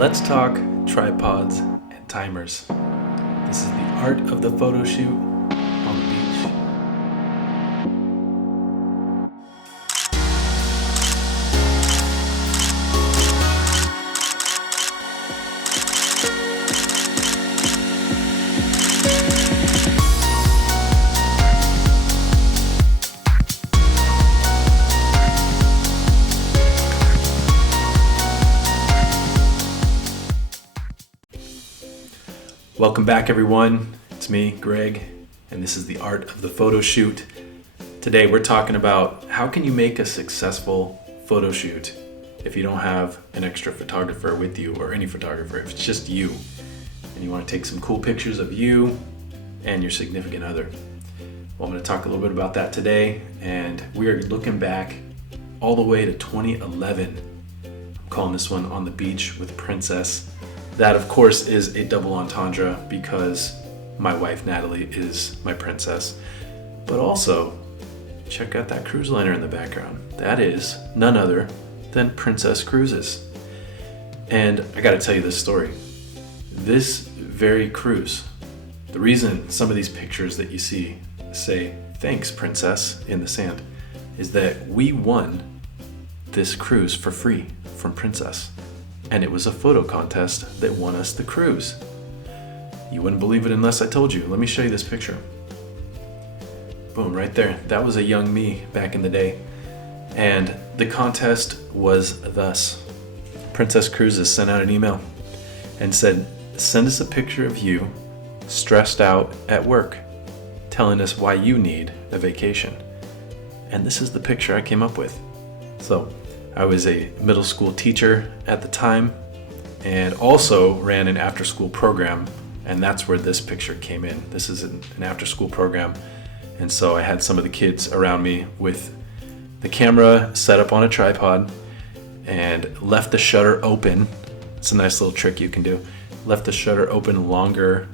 Let's talk tripods and timers. This is the art of the photo shoot on the beach. Welcome back, everyone. It's me, Greg, and this is the art of the photo shoot. Today we're talking about how can you make a successful photo shoot if you don't have an extra photographer with you, or any photographer, if it's just you and you want to take some cool pictures of you and your significant other. Well, I'm going to talk a little bit about that today, and we are looking back all the way to 2011. I'm calling this one On the Beach with Princess. That, of course, is a double entendre because my wife, Natalie, is my princess. But also, check out that cruise liner in the background. That is none other than Princess Cruises. And I gotta tell you this story. This very cruise, the reason some of these pictures that you see say, "Thanks, Princess," in the sand, is that we won this cruise for free from Princess. And it was a photo contest that won us the cruise. You wouldn't believe it unless I told you. Let me show you this picture. Boom, right there. That was a young me back in the day. And the contest was thus. Princess Cruises sent out an email and said, send us a picture of you stressed out at work, telling us why you need a vacation. And this is the picture I came up with. So, I was a middle school teacher at the time and also ran an after school program, and that's where this picture came in. This is an after school program, and so I had some of the kids around me with the camera set up on a tripod and left the shutter open. It's a nice little trick you can do. Left the shutter open longer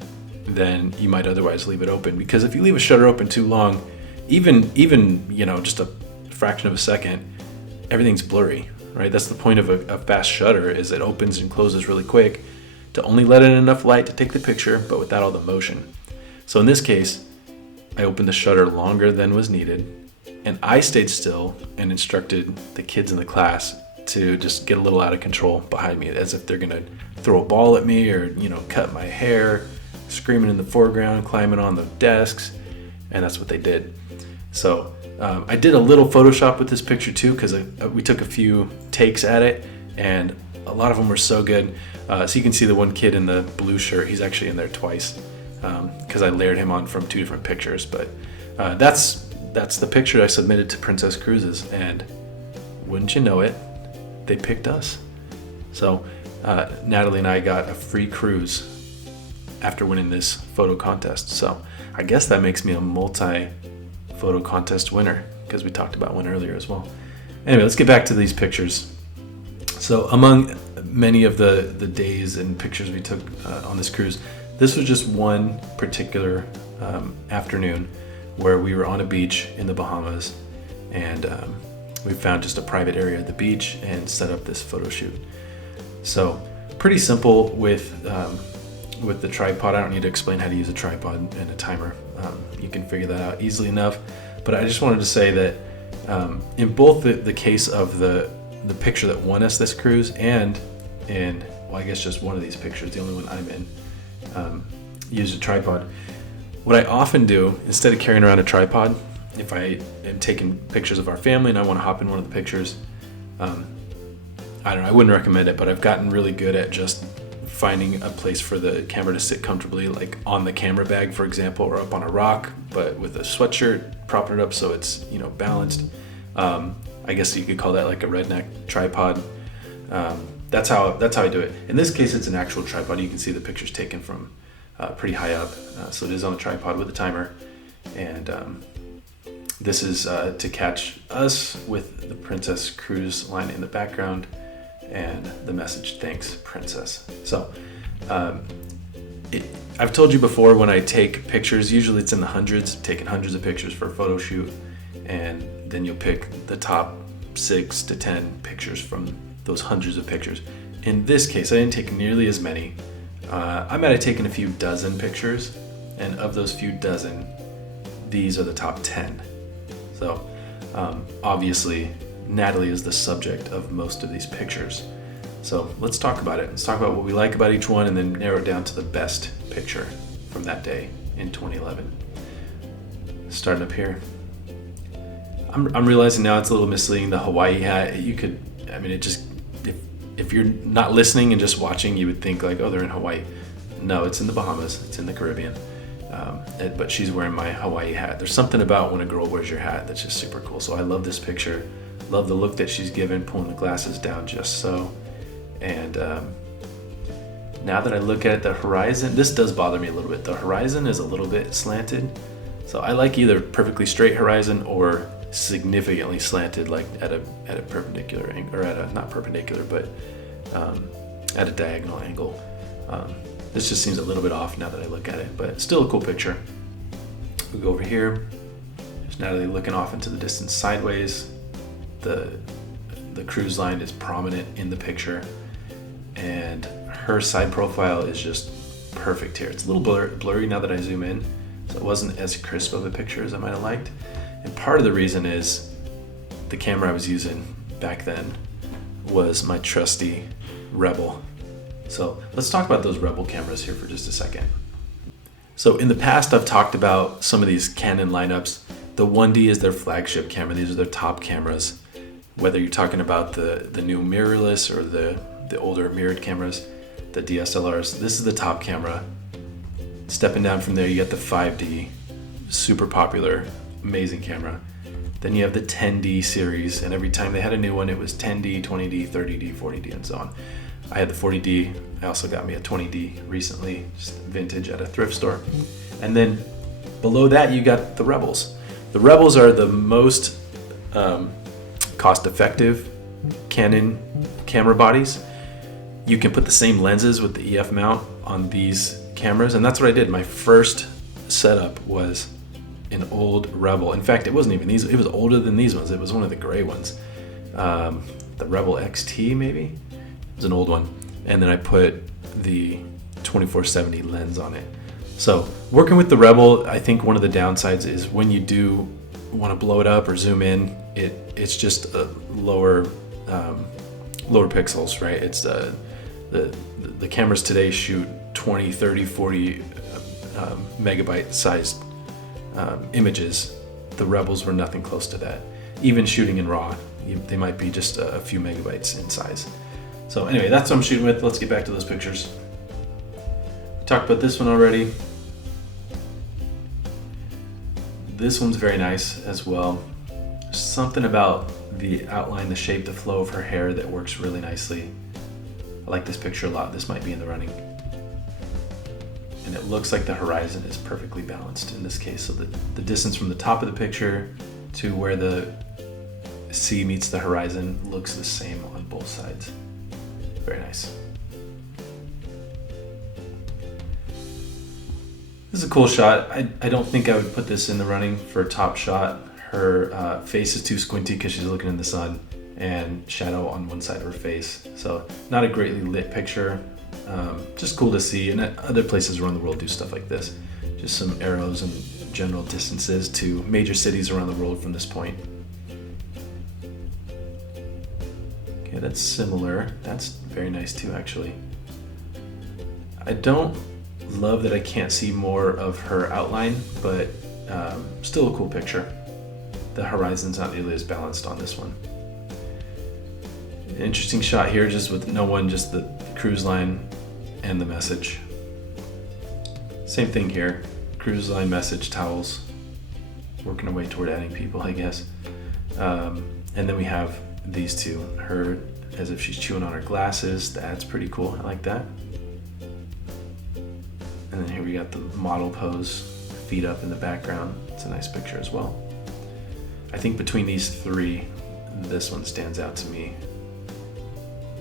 than you might otherwise leave it open, because if you leave a shutter open too long, even just a fraction of a second, everything's blurry, right? That's the point of a fast shutter, is it opens and closes really quick to only let in enough light to take the picture, but without all the motion. So in this case, I opened the shutter longer than was needed, and I stayed still and instructed the kids in the class to just get a little out of control behind me, as if they're gonna throw a ball at me or, cut my hair, screaming in the foreground, climbing on the desks, and that's what they did. So I did a little Photoshop with this picture too, because we took a few takes at it, and a lot of them were so good. So you can see the one kid in the blue shirt, he's actually in there twice, because I layered him on from two different pictures. But that's the picture I submitted to Princess Cruises, and wouldn't you know it, they picked us. So Natalie and I got a free cruise after winning this photo contest. So I guess that makes me a multi-photo contest winner, because we talked about one earlier as well. Anyway, let's get back to these pictures. So among many of the days and pictures we took on this cruise, this was just one particular afternoon where we were on a beach in the Bahamas, and we found just a private area at the beach and set up this photo shoot. So pretty simple with the tripod. I don't need to explain how to use a tripod and a timer. You can figure that out easily enough. But I just wanted to say that in both the case of the picture that won us this cruise, and in, well, I guess just one of these pictures, the only one I'm in, used a tripod. What I often do, instead of carrying around a tripod, if I am taking pictures of our family and I want to hop in one of the pictures, I don't know, I wouldn't recommend it, but I've gotten really good at just finding a place for the camera to sit comfortably, like on the camera bag, for example, or up on a rock, but with a sweatshirt, propping it up so it's balanced. I guess you could call that like a redneck tripod. That's how I do it. In this case, it's an actual tripod. You can see the picture's taken from pretty high up, so it is on a tripod with a timer. And this is to catch us with the Princess Cruise line in the background and the message, "Thanks, Princess." So I've told you before, when I take pictures, usually it's in the hundreds, taking hundreds of pictures for a photo shoot, and then you'll pick the top 6 to 10 pictures from those hundreds of pictures. in this case, I didn't take nearly as many. I might have taken a few dozen pictures, and of those few dozen, these are the top 10. So obviously, Natalie is the subject of most of these pictures. So let's talk about it. Let's talk about what we like about each one and then narrow it down to the best picture from that day in 2011. Starting up here. I'm realizing now it's a little misleading, the Hawaii hat. If you're not listening and just watching, you would think like, oh, they're in Hawaii. No, it's in the Bahamas. It's in the Caribbean. But she's wearing my Hawaii hat. There's something about when a girl wears your hat that's just super cool. So I love this picture. Love the look that she's given, pulling the glasses down just so. And now that I look at the horizon, this does bother me a little bit. The horizon is a little bit slanted. So I like either perfectly straight horizon or significantly slanted, like at a perpendicular angle, or at a, not perpendicular, but at a diagonal angle. This just seems a little bit off now that I look at it, but still a cool picture. We go over here. There's Natalie looking off into the distance sideways. The cruise line is prominent in the picture, and her side profile is just perfect here. It's a little blurry now that I zoom in, so it wasn't as crisp of a picture as I might have liked. And part of the reason is the camera I was using back then was my trusty Rebel. So let's talk about those Rebel cameras here for just a second. So in the past, I've talked about some of these Canon lineups. The 1D is their flagship camera. These are their top cameras. Whether you're talking about the new mirrorless or the older mirrored cameras, the DSLRs, this is the top camera. Stepping down from there, you get the 5D, super popular, amazing camera. Then you have the 10D series, and every time they had a new one, it was 10D, 20D, 30D, 40D, and so on. I had the 40D. I also got me a 20D recently, just vintage at a thrift store. And then below that, you got the Rebels. The Rebels are the most cost-effective Canon camera bodies. You can put the same lenses with the EF mount on these cameras, and that's what I did. My first setup was an old Rebel. In fact, it wasn't even these. It was older than these ones. It was one of the gray ones. The Rebel XT, maybe? It was an old one. And then I put the 2470 lens on it. So working with the Rebel, I think one of the downsides is when you do want to blow it up or zoom in, it's just a lower pixels, right? It's the cameras today shoot 20, 30, 40 megabyte sized images. The Rebels were nothing close to that. Even shooting in RAW, they might be just a few megabytes in size. So anyway, that's what I'm shooting with. Let's get back to those pictures. Talked about this one already. This one's very nice as well. Something about the outline, the shape, the flow of her hair that works really nicely. I like this picture a lot. This might be in the running. And it looks like the horizon is perfectly balanced in this case. So the distance from the top of the picture to where the sea meets the horizon looks the same on both sides. Very nice. This is a cool shot. I don't think I would put this in the running for a top shot. Her face is too squinty because she's looking in the sun, and shadow on one side of her face. So not a greatly lit picture. Just cool to see, and other places around the world do stuff like this. Just some arrows and general distances to major cities around the world from this point. Okay, that's similar. That's very nice too, actually. I don't love that I can't see more of her outline, but still a cool picture. The horizon's not nearly as balanced on this one. An interesting shot here, just with no one, just the cruise line and the message. Same thing here, cruise line, message, towels. Working our way toward adding people, I guess. And then we have these two, her as if she's chewing on her glasses. That's pretty cool, I like that. And then here we got the model pose, feet up in the background. It's a nice picture as well. I think between these three, this one stands out to me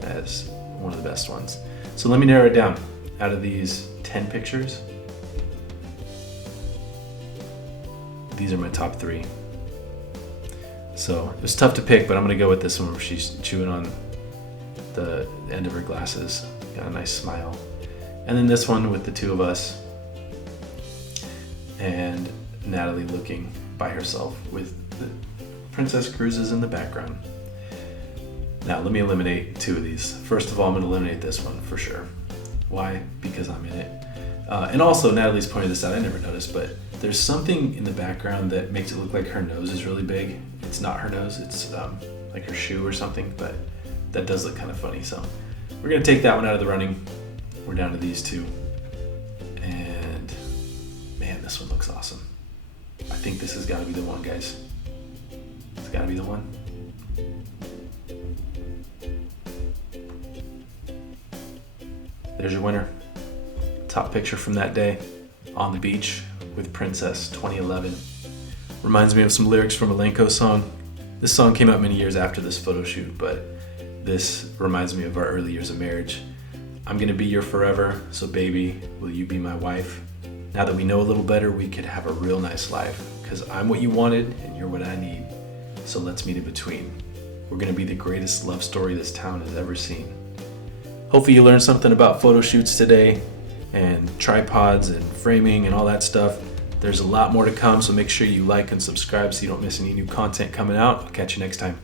as one of the best ones. So let me narrow it down. Out of these 10 pictures, these are my top 3. So it was tough to pick, but I'm gonna go with this one where she's chewing on the end of her glasses. Got a nice smile. And then this one with the two of us and Natalie looking by herself with the Princess Cruises in the background. Now let me eliminate two of these. First of all, I'm going to eliminate this one for sure. Why? Because I'm in it. And also, Natalie's pointed this out, I never noticed, but there's something in the background that makes it look like her nose is really big. It's not her nose, it's like her shoe or something, but that does look kind of funny. So we're going to take that one out of the running. We're down to these two. And man, this one looks awesome. I think this has got to be the one, guys. It's got to be the one. There's your winner. Top picture from that day on the beach with Princess 2011. Reminds me of some lyrics from a Lenko song. This song came out many years after this photo shoot, but this reminds me of our early years of marriage. I'm gonna be your forever, so baby, will you be my wife? Now that we know a little better, we could have a real nice life, because I'm what you wanted and you're what I need, so let's meet in between. We're gonna be the greatest love story this town has ever seen. Hopefully you learned something about photo shoots today and tripods and framing and all that stuff. There's a lot more to come, so make sure you like and subscribe so you don't miss any new content coming out. I'll catch you next time.